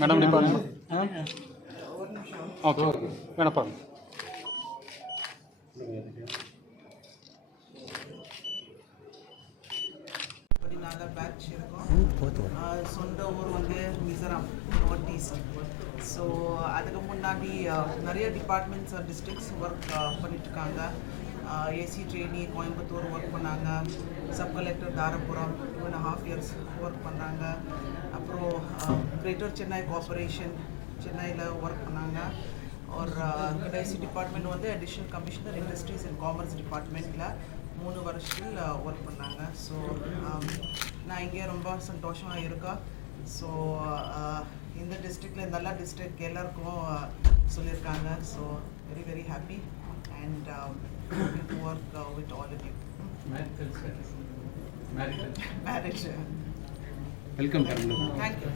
Madam இப்படி பாருங்க. Okay வேணா பாருங்க. பேட்ச் இருக்கும். சொந்த ஊர் வந்து மிசோரம் நார்த் ஈஸ்ட். ஸோ அதுக்கு முன்னாடி நிறைய டிபார்ட்மெண்ட்ஸ் டிஸ்ட்ரிக்ட்ஸ் ஒர்க் பண்ணிட்டுருக்காங்க. ஏசி ட்ரெயினி கோயம்புத்தூர் ஒர்க் பண்ணாங்க. Sub collector Dharapuram 2.5 years work பண்ணாங்க. அப்புறம் கிரேட்டர் சென்னை கார்பரேஷன் சென்னையில் ஒர்க் பண்ணாங்க. ஒரு கடைசி டிபார்ட்மெண்ட் வந்து additional commissioner industries and commerce டிபார்ட்மெண்ட்டில் 3 வருஷத்தில் ஒர்க் பண்ணாங்க. ஸோ நான் இங்கே ரொம்ப சந்தோஷமாக இருக்கேன். ஸோ இந்த டிஸ்ட்ரிக்டில் நல்ல டிஸ்ட்ரிக்ட் எல்லாருக்கும் சொல்லியிருக்காங்க. So very very happy and to work with all of you. Marriage. Welcome. Thank you.